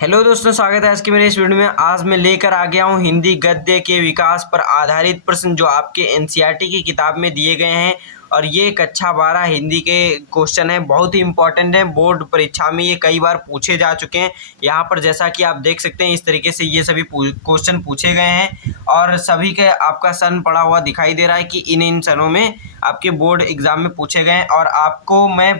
Hello दोस्तों, स्वागत है आज की मेरे इस वीडियो में। आज मैं लेकर आ गया हूं हिंदी गद्य के विकास पर आधारित प्रश्न जो आपके एनसीईआरटी की किताब में दिए गए हैं। और ये कक्षा 12 हिंदी के क्वेश्चन है, बहुत ही इंपॉर्टेंट है। बोर्ड परीक्षा में ये कई बार पूछे जा चुके हैं। यहाँ पर जैसा कि आप देख सकते हैं, इस तरीके से ये सभी क्वेश्चन पूछे गए हैं और सभी के आपका सन पड़ा हुआ दिखाई दे रहा है कि इन सनों में आपके बोर्ड एग्जाम में पूछे गए हैं। और आपको मैं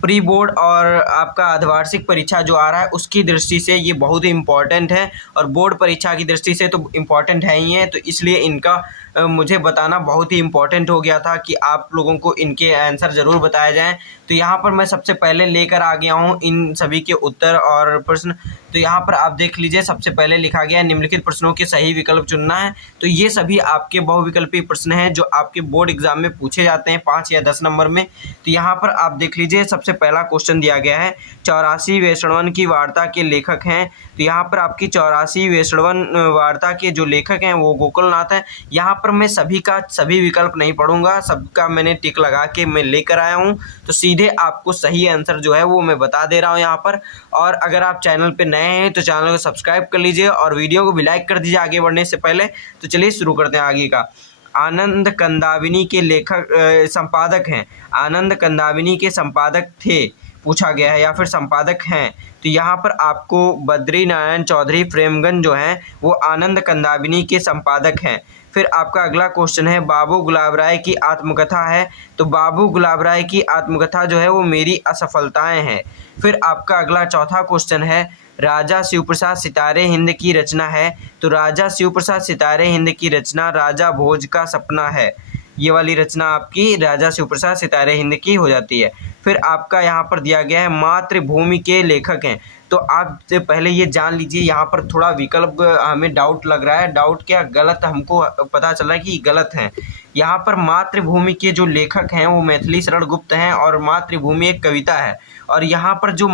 प्री बोर्ड और आपका अर्धवार्षिक परीक्षा जो आ रहा है उसकी दृष्टि से ये बहुत ही इम्पोर्टेंट है, और बोर्ड परीक्षा की दृष्टि से तो इम्पोर्टेंट है ही है। तो इसलिए इनका मुझे बताना बहुत ही इम्पोर्टेंट हो गया था कि आप लोगों को इनके आंसर ज़रूर बताए जाएं। तो यहाँ पर मैं सबसे पहले लेकर आ गया हूँ इन सभी के उत्तर और प्रश्न। तो यहाँ पर आप देख लीजिए, सबसे पहले लिखा गया है निम्नलिखित प्रश्नों के सही विकल्प चुनना है। तो ये सभी आपके बहुविकल्पी प्रश्न हैं जो आपके बोर्ड एग्जाम में पूछे जाते हैं 5 या 10 नंबर में। तो यहाँ पर आप देख लीजिए, सबसे पहला क्वेश्चन दिया गया है 84वें श्रवण की वार्ता के लेखक हैं। तो यहाँ पर आपकी 84वें श्रवण वार्ता के जो लेखक हैं वो गोकुलनाथ हैं। यहाँ पर मैं सभी का सभी विकल्प नहीं पढ़ूंगा, सबका मैंने टिक लगा के मैं लेकर आया हूँ। तो सीधे आपको सही आंसर जो है वो मैं बता दे रहा हूँ यहाँ पर। और अगर आप चैनल पे नए हैं तो चैनल को सब्सक्राइब कर लीजिए और वीडियो को भी लाइक कर दीजिए आगे बढ़ने से पहले। तो चलिए शुरू करते हैं आगे का। आनंद कंदाविनी के लेखक संपादक हैं। आनंद कंदाविनी के संपादक थे पूछा गया है, या फिर संपादक हैं। तो यहाँ पर आपको बद्री नारायण चौधरी प्रेमगंज जो हैं वो आनंद कंदाविनी के संपादक हैं। फिर आपका अगला क्वेश्चन है बाबू गुलाब राय की आत्मकथा है। तो बाबू गुलाब राय की आत्मकथा जो है वो मेरी असफलताएं हैं। फिर आपका अगला चौथा क्वेश्चन है राजा शिवप्रसाद सितारे हिंद की रचना है। तो राजा शिवप्रसाद सितारे हिंद की रचना राजा भोज का सपना है। ये वाली रचना आपकी राजा शिवप्रसाद सितारे हिंद की हो जाती है। फिर आपका यहाँ पर दिया गया है मातृभूमि के लेखक हैं। तो आप पहले ये जान लीजिए, यहाँ पर थोड़ा विकल्प हमें डाउट लग रहा है। डाउट क्या, गलत हमको पता चल रहा है कि गलत हैं। यहाँ पर मातृभूमि के जो लेखक हैं वो मैथिली शरण गुप्त हैं, और मातृभूमि एक कविता है। और यहाँ पर जो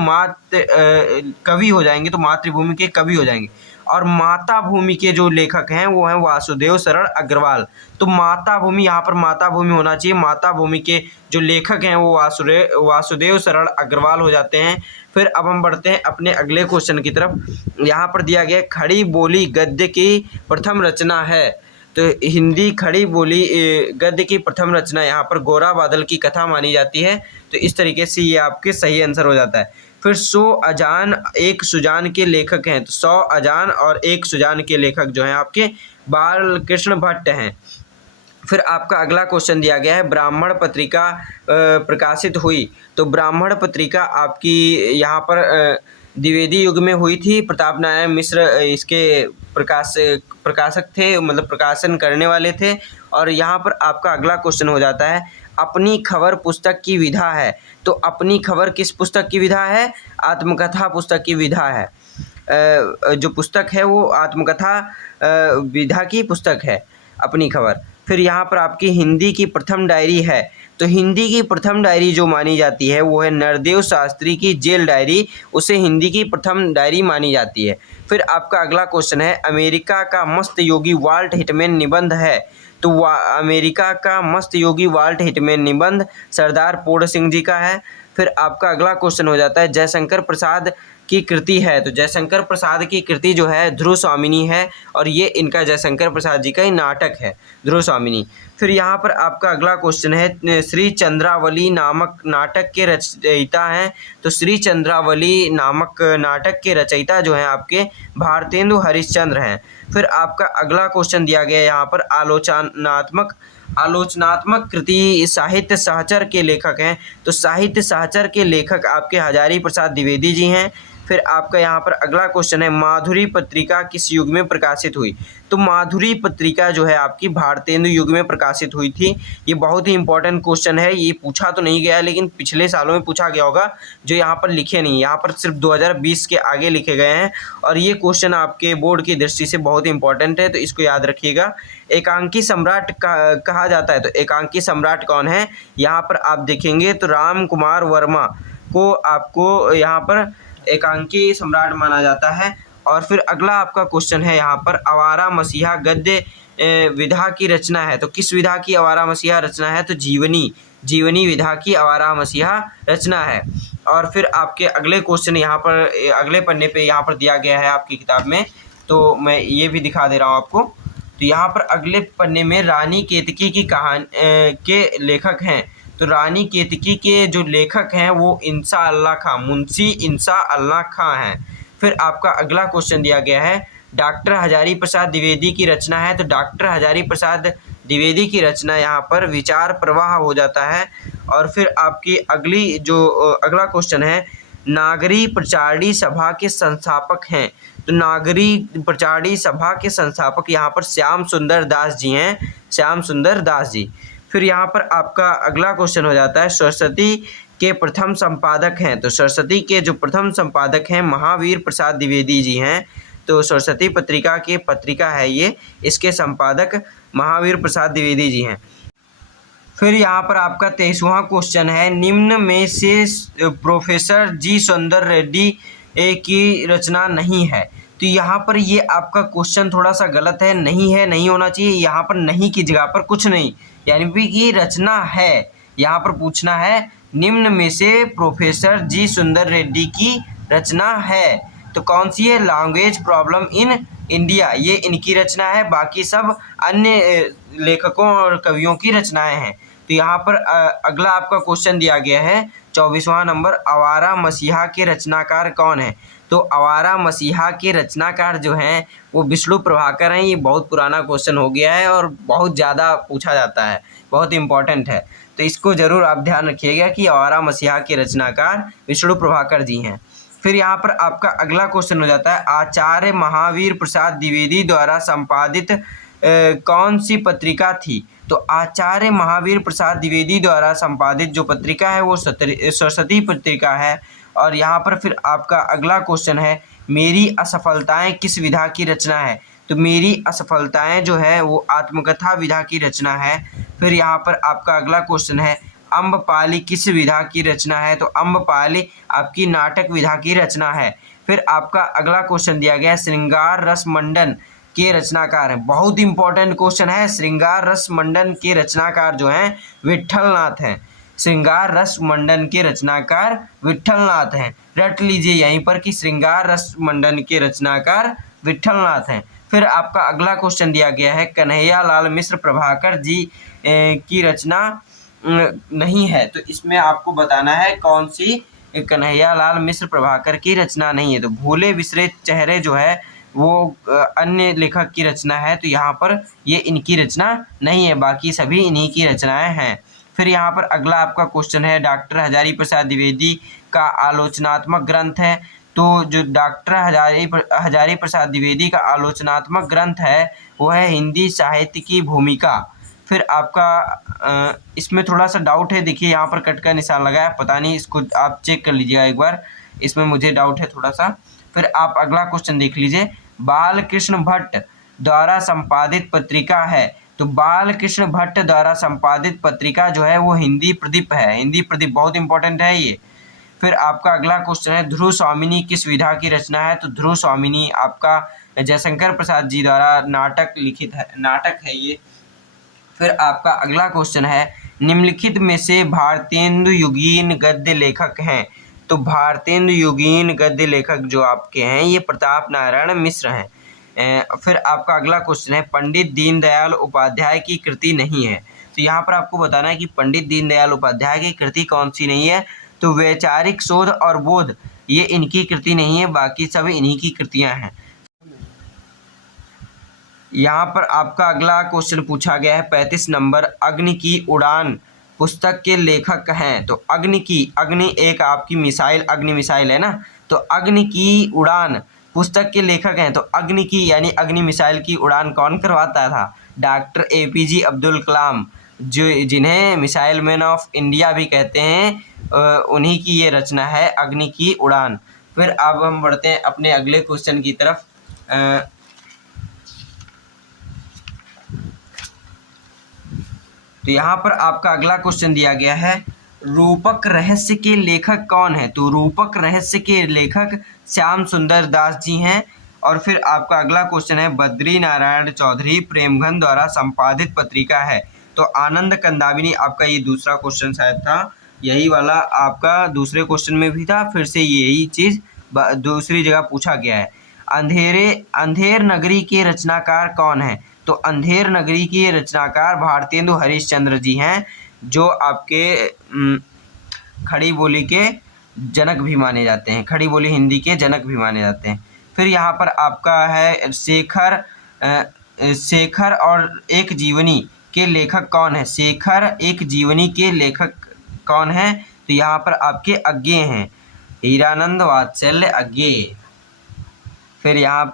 कवि हो जाएंगे तो मातृभूमि के कवि हो जाएंगे। और माता भूमि के जो लेखक हैं वो हैं वासुदेव शरण अग्रवाल। तो माता भूमि, यहाँ पर माता भूमि होना चाहिए। माता भूमि के जो लेखक हैं वो वासुदेव शरण अग्रवाल हो जाते हैं। फिर अब हम बढ़ते हैं अपने अगले क्वेश्चन की तरफ। यहाँ पर दिया गया खड़ी बोली गद्य की प्रथम रचना है। तो हिंदी खड़ी बोली गद्य की प्रथम रचना यहाँ पर गोरा बादल की कथा मानी जाती है। तो इस तरीके से ये आपके सही आंसर हो जाता है। फिर 100 अजान एक सुजान के लेखक हैं। तो 100 अजान और एक सुजान के लेखक जो हैं आपके बालकृष्ण भट्ट हैं। फिर आपका अगला क्वेश्चन दिया गया है ब्राह्मण पत्रिका प्रकाशित हुई। तो ब्राह्मण पत्रिका आपकी यहाँ पर द्विवेदी युग में हुई थी। प्रताप नारायण मिश्र इसके प्रकाशक थे, मतलब प्रकाशन करने वाले थे। और यहाँ पर आपका अगला क्वेश्चन हो जाता है अपनी खबर पुस्तक की विधा है। तो अपनी खबर किस पुस्तक की विधा है? आत्मकथा पुस्तक की विधा है। जो पुस्तक है वो आत्मकथा विधा की पुस्तक है अपनी खबर। फिर यहाँ पर आपकी हिंदी की प्रथम डायरी है। तो हिंदी की प्रथम डायरी जो मानी जाती है वो है नरदेव शास्त्री की जेल डायरी, उसे हिंदी की प्रथम डायरी मानी जाती है। फिर आपका अगला क्वेश्चन है अमेरिका का मस्त योगी वाल्ट हिटमैन निबंध है। तो अमेरिका का मस्त योगी वाल्ट हिटमैन निबंध सरदार पूर्ण सिंह जी का है। फिर आपका अगला क्वेश्चन हो जाता है जयशंकर प्रसाद की कृति है। तो जयशंकर प्रसाद की कृति जो है ध्रुव स्वामिनी है, और ये इनका जयशंकर प्रसाद जी का ही नाटक है ध्रुव स्वामिनी। फिर यहाँ पर आपका अगला क्वेश्चन है श्री चंद्रावली नामक नाटक के रचयिता हैं। तो श्री चंद्रावली नामक नाटक के रचयिता जो हैं आपके भारतेंदु हरिश्चंद्र हैं। फिर आपका अगला क्वेश्चन दिया गया यहाँ पर आलोचनात्मक कृति साहित्य सहचर के लेखक हैं। तो साहित्य सहचर के लेखक आपके हजारी प्रसाद द्विवेदी जी हैं। फिर आपका यहाँ पर अगला क्वेश्चन है माधुरी पत्रिका किस युग में प्रकाशित हुई। तो माधुरी पत्रिका जो है आपकी भारतेंदु युग में प्रकाशित हुई थी। ये बहुत ही इंपॉर्टेंट क्वेश्चन है, ये पूछा तो नहीं गया लेकिन पिछले सालों में पूछा गया होगा, जो यहाँ पर लिखे नहीं, यहाँ पर सिर्फ 2020 के आगे लिखे गए हैं। और ये क्वेश्चन आपके बोर्ड की दृष्टि से बहुत इंपॉर्टेंट है, तो इसको याद रखिएगा। एकांकी सम्राट कहा जाता है। तो एकांकी सम्राट कौन है? यहाँ पर आप देखेंगे तो राम कुमार वर्मा को आपको यहाँ पर एकांकी सम्राट माना जाता है। और फिर अगला आपका क्वेश्चन है यहाँ पर आवारा मसीहा गद्य विधा की रचना है। तो किस विधा की आवारा मसीहा रचना है? तो जीवनी। जीवनी विधा की आवारा मसीहा रचना है। और फिर आपके अगले क्वेश्चन यहाँ पर अगले पन्ने पे यहाँ पर दिया गया है आपकी किताब में, तो मैं ये भी दिखा दे रहा हूँ आपको। तो यहाँ पर अगले पन्ने में रानी केतकी की कहानी के लेखक हैं। तो रानी केतकी के जो लेखक हैं वो इंसा अल्लाह खां, मुंशी इंसा अल्लाह खां हैं। फिर आपका अगला क्वेश्चन दिया गया है डॉक्टर हजारी प्रसाद द्विवेदी की रचना है। तो डॉक्टर हजारी प्रसाद द्विवेदी की रचना यहाँ पर विचार प्रवाह हो जाता है। और फिर आपकी अगली जो अगला क्वेश्चन है नागरी प्रचारणी सभा के संस्थापक हैं। तो नागरी प्रचारणी सभा के संस्थापक यहाँ पर श्याम सुंदर दास जी हैं, श्याम सुंदर दास जी। फिर यहाँ पर आपका अगला क्वेश्चन हो जाता है सरस्वती के प्रथम संपादक हैं। तो सरस्वती के जो प्रथम संपादक हैं महावीर प्रसाद द्विवेदी जी हैं। तो सरस्वती पत्रिका के पत्रिका है ये, इसके संपादक महावीर प्रसाद द्विवेदी जी हैं। फिर यहाँ पर आपका 23वां क्वेश्चन है निम्न में से प्रोफेसर जी सुंदर रेड्डी की रचना नहीं है। तो यहाँ पर ये आपका क्वेश्चन थोड़ा सा गलत है, नहीं है नहीं होना चाहिए, यहाँ पर नहीं की जगह पर कुछ नहीं, यानी कि रचना है। यहाँ पर पूछना है निम्न में से प्रोफेसर जी सुंदर रेड्डी की रचना है, तो कौन सी है? लैंग्वेज प्रॉब्लम इन इंडिया, ये इनकी रचना है, बाकी सब अन्य लेखकों और कवियों की रचनाएं हैं। तो यहाँ पर अगला आपका क्वेश्चन दिया गया है 24वां नंबर आवारा मसीहा के रचनाकार कौन है? तो आवारा मसीहा के रचनाकार जो हैं वो विष्णु प्रभाकर हैं। ये बहुत पुराना क्वेश्चन हो गया है और बहुत ज़्यादा पूछा जाता है, बहुत इम्पोर्टेंट है, तो इसको ज़रूर आप ध्यान रखिएगा कि आवारा मसीहा के रचनाकार विष्णु प्रभाकर जी हैं। फिर यहाँ पर आपका अगला क्वेश्चन हो जाता है आचार्य महावीर प्रसाद द्विवेदी द्वारा संपादित कौन सी पत्रिका थी? तो आचार्य महावीर प्रसाद द्विवेदी द्वारा संपादित जो पत्रिका है वो सरस्वती पत्रिका है। और यहाँ पर फिर आपका अगला क्वेश्चन है मेरी असफलताएं किस विधा की रचना है? तो मेरी असफलताएं जो है वो आत्मकथा विधा की रचना है। फिर यहाँ पर आपका अगला क्वेश्चन है अम्बपाली किस विधा की रचना है? तो अम्बपाली आपकी नाटक विधा की रचना है। फिर आपका अगला क्वेश्चन दिया गया श्रृंगार रस मंडन के रचनाकार हैं, बहुत इंपॉर्टेंट क्वेश्चन है। श्रृंगार रस मंडन के रचनाकार जो हैं विट्ठलनाथ हैं, श्रृंगार रस मंडन के रचनाकार विट्ठलनाथ हैं, रट लीजिए यहीं पर कि श्रृंगार रस मंडन के रचनाकार विट्ठलनाथ हैं। फिर आपका अगला क्वेश्चन दिया गया है कन्हैया लाल मिश्र प्रभाकर जी की रचना नहीं है। तो इसमें आपको बताना है कौन सी कन्हैया लाल मिश्र प्रभाकर की रचना नहीं है। तो भूले बिसरे चेहरे जो है वो अन्य लेखक की रचना है, तो यहाँ पर ये इनकी रचना नहीं है, बाकी सभी इन्हीं की रचनाएं हैं। फिर यहाँ पर अगला आपका क्वेश्चन है डॉक्टर हजारी प्रसाद द्विवेदी का आलोचनात्मक ग्रंथ है। तो जो डॉक्टर हजारी प्रसाद द्विवेदी का आलोचनात्मक ग्रंथ है वो है हिंदी साहित्य की भूमिका। फिर आपका इसमें थोड़ा सा डाउट है, देखिए यहाँ पर कट का निशान लगा है, पता नहीं, इसको आप चेक कर लीजिएगा एक बार, इसमें मुझे डाउट है थोड़ा सा। फिर आप अगला क्वेश्चन देख लीजिए बालकृष्ण भट्ट द्वारा संपादित पत्रिका है। तो बालकृष्ण भट्ट द्वारा संपादित पत्रिका जो है वो हिंदी प्रदीप है, हिंदी प्रदीप बहुत इंपॉर्टेंट है ये। फिर आपका अगला क्वेश्चन है ध्रुव स्वामिनी किस विधा की रचना है? तो ध्रुव स्वामिनी आपका जयशंकर प्रसाद जी द्वारा नाटक लिखित है, नाटक है ये। फिर आपका अगला क्वेश्चन है निम्नलिखित में से भारतेंदु युगीन गद्य लेखक हैं। तो भारतेंदु युगीन गद्य लेखक जो आपके हैं ये प्रताप नारायण मिश्र हैं। फिर आपका अगला क्वेश्चन है पंडित दीनदयाल उपाध्याय की कृति नहीं है। तो यहाँ पर आपको बताना है कि पंडित दीनदयाल उपाध्याय की कृति कौन सी नहीं है? तो वैचारिक शोध और बोध ये इनकी कृति नहीं है, बाकी सब इन्हीं की कृतियाँ हैं। यहाँ पर आपका अगला क्वेश्चन पूछा गया है 35 नंबर अग्नि की उड़ान पुस्तक के लेखक हैं। तो अग्नि एक आपकी मिसाइल, अग्नि मिसाइल है ना, तो अग्नि की उड़ान पुस्तक के लेखक हैं। तो अग्नि की यानी अग्नि मिसाइल की उड़ान कौन करवाता था? डॉक्टर APJ अब्दुल कलाम, जो जिन्हें मिसाइल मैन ऑफ इंडिया भी कहते हैं, उन्हीं की ये रचना है अग्नि की उड़ान। फिर अब हम बढ़ते हैं अपने अगले क्वेश्चन की तरफ। तो यहाँ पर आपका अगला क्वेश्चन दिया गया है रूपक रहस्य के लेखक कौन है? तो रूपक रहस्य के लेखक श्याम सुंदर दास जी हैं। और फिर आपका अगला क्वेश्चन है बद्री नारायण चौधरी प्रेमघन द्वारा संपादित पत्रिका है। तो आनंद कंदाविनी आपका ये दूसरा क्वेश्चन शायद था, यही वाला आपका दूसरे क्वेश्चन में भी था, फिर से यही चीज़ दूसरी जगह पूछा गया है। अंधेर नगरी के रचनाकार कौन है? तो अंधेर नगरी के रचनाकार भारतेंदु हरिश्चंद्र जी हैं, जो आपके खड़ी बोली के जनक भी माने जाते हैं, खड़ी बोली हिंदी के जनक भी माने जाते हैं। फिर यहाँ पर आपका है शेखर और एक जीवनी के लेखक कौन है? शेखर एक जीवनी के लेखक कौन है? तो यहाँ पर आपके अज्ञेय हैं, हीरानंद वात्सल्य अज्ञेय। फिर यहाँ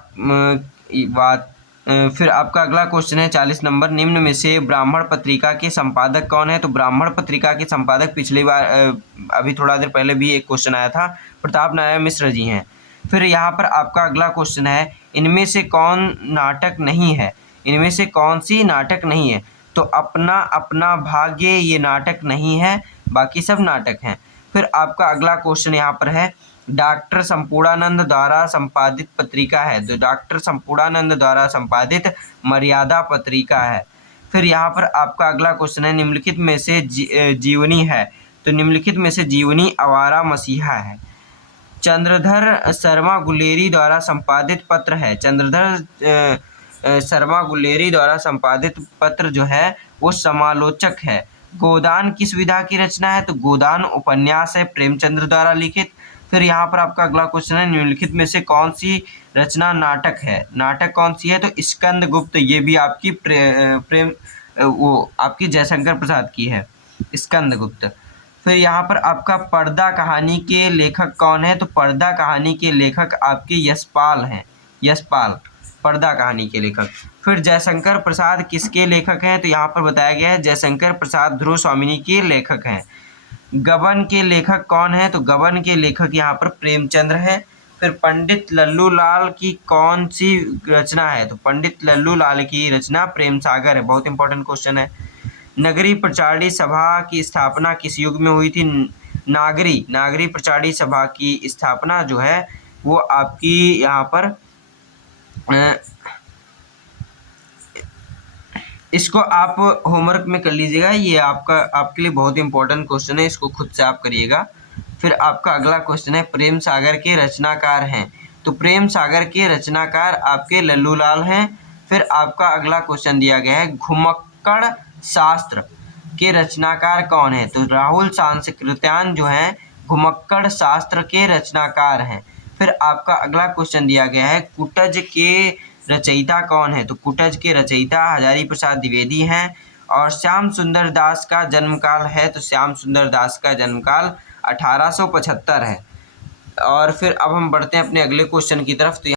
फिर आपका अगला क्वेश्चन है 40 नंबर, निम्न में से ब्राह्मण पत्रिका के संपादक कौन है? तो ब्राह्मण पत्रिका के संपादक पिछली बार अभी थोड़ा देर पहले भी एक क्वेश्चन आया था, प्रताप नारायण मिश्र जी हैं। फिर यहाँ पर आपका अगला क्वेश्चन है, इनमें से कौन नाटक नहीं है? इनमें से कौन सी नाटक नहीं है? तो अपना अपना भाग्य ये नाटक नहीं है, बाकी सब नाटक हैं। फिर आपका अगला क्वेश्चन यहाँ पर है, डॉक्टर संपूर्णानंद द्वारा संपादित पत्रिका है? तो डॉक्टर संपूर्णानंद द्वारा संपादित मर्यादा पत्रिका है। फिर यहाँ पर आपका अगला क्वेश्चन है, निम्नलिखित में से जीवनी है? तो निम्नलिखित में से जीवनी आवारा मसीहा है। चंद्रधर शर्मा गुलेरी द्वारा संपादित पत्र है? चंद्रधर शर्मा गुलेरी द्वारा संपादित पत्र जो है वो समालोचक है। गोदान किस विधा की रचना है? तो गोदान उपन्यास है, प्रेमचंद्र द्वारा लिखित। फिर यहाँ पर आपका अगला क्वेश्चन है, निम्नलिखित में से कौन सी रचना नाटक है? नाटक कौन सी है? तो स्कंदगुप्त, ये भी आपकी वो आपकी जयशंकर प्रसाद की है, स्कंदगुप्त। फिर यहाँ पर आपका पर्दा कहानी के लेखक कौन है? तो पर्दा कहानी के लेखक आपके यशपाल हैं, यशपाल पर्दा कहानी के लेखक। फिर जयशंकर प्रसाद किसके लेखक हैं? तो यहाँ पर बताया गया है जयशंकर प्रसाद ध्रुव स्वामिनी के लेखक हैं। गबन के लेखक कौन है? तो गबन के लेखक यहाँ पर प्रेमचंद्र है। फिर पंडित लल्लू लाल की कौन सी रचना है? तो पंडित लल्लू लाल की रचना प्रेम सागर है, बहुत इंपॉर्टेंट क्वेश्चन है। नगरी प्रचारी सभा की स्थापना किस युग में हुई थी? नागरी प्रचारी सभा की स्थापना जो है वो आपकी यहाँ पर इसको आप होमवर्क में कर लीजिएगा, ये आपके लिए बहुत इंपॉर्टेंट क्वेश्चन है, इसको खुद से आप करिएगा। फिर आपका अगला क्वेश्चन है, प्रेम सागर के रचनाकार हैं? तो प्रेम सागर के रचनाकार आपके लल्लू लाल हैं। फिर आपका अगला क्वेश्चन दिया गया है, घुमक्कड़ शास्त्र के रचनाकार कौन है? तो राहुल सांस्कृत्यायन जो हैं घुमक्कड़ शास्त्र के रचनाकार हैं। फिर आपका अगला क्वेश्चन दिया गया है, कुटज के रचयिता कौन है? तो कुटज के रचयिता हजारी प्रसाद द्विवेदी हैं। और श्याम सुंदर दास का जन्मकाल है? तो श्याम सुंदर दास का जन्मकाल 1875 है। और फिर अब हम बढ़ते हैं अपने अगले क्वेश्चन की तरफ। तो